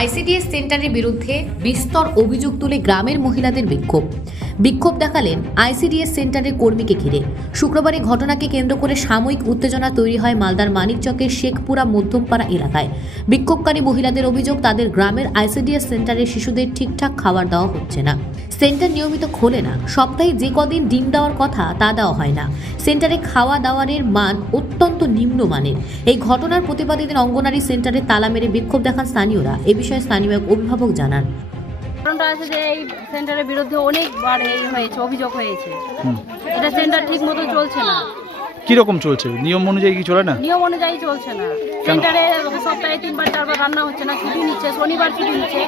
ICDS সেন্টারের বিরুদ্ধে বিস্তর অভিযোগ তুলে গ্রামের মহিলাদের বিক্ষোভ। বিক্ষোভ দেখালেন আইসিডিএস সেন্টারের কর্মীকে ঘিরে। শুক্রবার এই ঘটনাকে কেন্দ্র করে সাময়িক উত্তেজনা তৈরি হয় মালদার মানিকচকের শেখপুরা মধ্যমপাড়া এলাকায়। বিক্ষোভকারী মহিলাদের অভিযোগ, তাদের গ্রামের আইসিডিএস সেন্টারের শিশুদের ঠিকঠাক খাবার দেওয়া হচ্ছে না। সেন্টার নিয়মিত খোলে না। সপ্তাহে যে কদিন ডিম দেওয়ার কথা, তা দেওয়া হয় না। সেন্টারে খাওয়া দাওয়ারের মান অত্যন্ত নিম্নমানের এই ঘটনার প্রতিবাদে দিন অঙ্গনারী সেন্টারে তালা মেরে বিক্ষোভ দেখান স্থানীয়রা। এ বিষয়ে স্থানীয় এক অভিভাবক জানান। কারণটা আছে যে এই সেন্টারের বিরুদ্ধে অনেকবার এই হয়েছে অভিযোগ হয়েছে। এটা সেন্টার ঠিক মতো চলছে না। কীরকম চলছে? নিয়ম অনুযায়ী কি চলে না? নিয়ম অনুযায়ী চলছে না। সেন্টারে সপ্তাহে তিনবার চারবার রান্না হচ্ছে না ছুটি নিচ্ছে শনিবার ছুটি নিচ্ছে।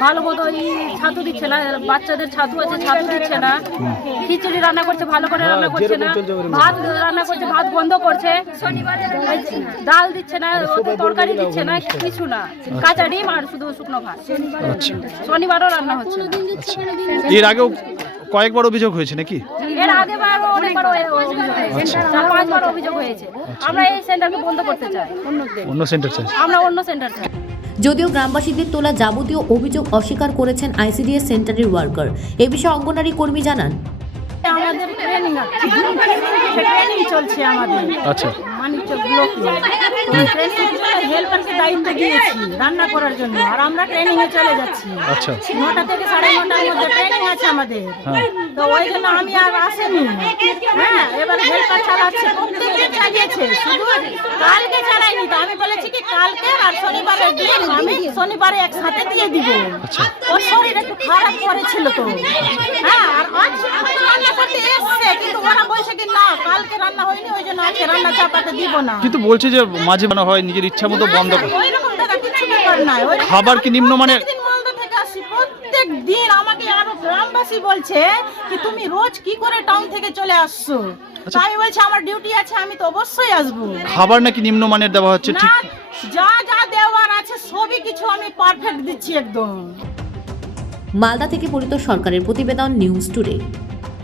ভালো মতো এই ছাতু দিচ্ছে না বাচ্চাদের ছাতু আছে ছাতু দিচ্ছে না। খিচুড়ি রান্না করছে ভালো করে রান্না করছে না। ভাত রান্না করছে ভাত বন্ধ করছে। ডাল দিচ্ছে না তরকারি দিচ্ছে না কিছু না। কাঁচা ডিম আর শুধু শুকনো ভাত। আচ্ছা। শনিবারও রান্না হচ্ছে এর আগেও কয়েকবার অভিযোগ হয়েছে নাকি? এর আগে বার অনেকবার অভিযোগ হয়েছে। চার পাঁচবার অভিযোগ হয়েছে। আমরা এই সেন্টারকে বন্ধ করতে চাই। অন্য সেন্টার চাই। আমরা অন্য সেন্টার চাই। যদিও গ্রামবাসীদের তোলা যাবতীয় অভিযোগ অস্বীকার করেছেন আইসিডিএস সেন্টারের ওয়ার্কার। এ বিষয়ে অঙ্গনারী কর্মী জানান। আমাদের ট্রেনিং ট্রেনিং চলছে আমাদের। আচ্ছা। হেল্পারকে দায়িত্ব দিয়েছি রান্না করার জন্য। আর আমরা ট্রেনিং এ চলে যাচ্ছি। আচ্ছা। নটা থেকে সাড়ে নটার মধ্যে ট্রেনিং আছে আমাদের। হ্যাঁ। তো ওই জন্য আমি আর আসেনি। হ্যাঁ এবার হেল্পার চালাচ্ছে। শুধু কালকে চালাইনি তো। আমি বলেছি কি কালকে আর শনিবারের দিন আমি শনিবারে একসাথে দিয়ে দিব। আচ্ছা। ওর শরীর একটু খারাপ করেছিল তো। হ্যাঁ আর আজ রান্না করতে এসছে কিন্তু ওরা বলছে কি না কালকে রান্না হয়নি ওই জন্য আজকে রান্না চাপাতে দিব না। কিন্তু বলছে যে মাঝে মাঝে হয় নিজের ইচ্ছা মতো বন্ধ করে ব্যাপার নাই। ওই খাবার কি নিম্নমানের প্রত্যেক দিন আমাকে আরও গ্রামবাসী বলছে কি তুমি রোজ কি করে টাউন থেকে চলে আসছো? আমি বলছি আমার ডিউটি আছে আমি তো অবশ্যই আসব। খাবার নাকি নিম্নমানের দেওয়া হচ্ছে না ঠিক? যা যা দেওয়ার আছে সবই কিছু আমি পারফেক্ট দিচ্ছি একদম। মালদা থেকে পরিত সরকারের প্রতিবেদন নিউজ টুডে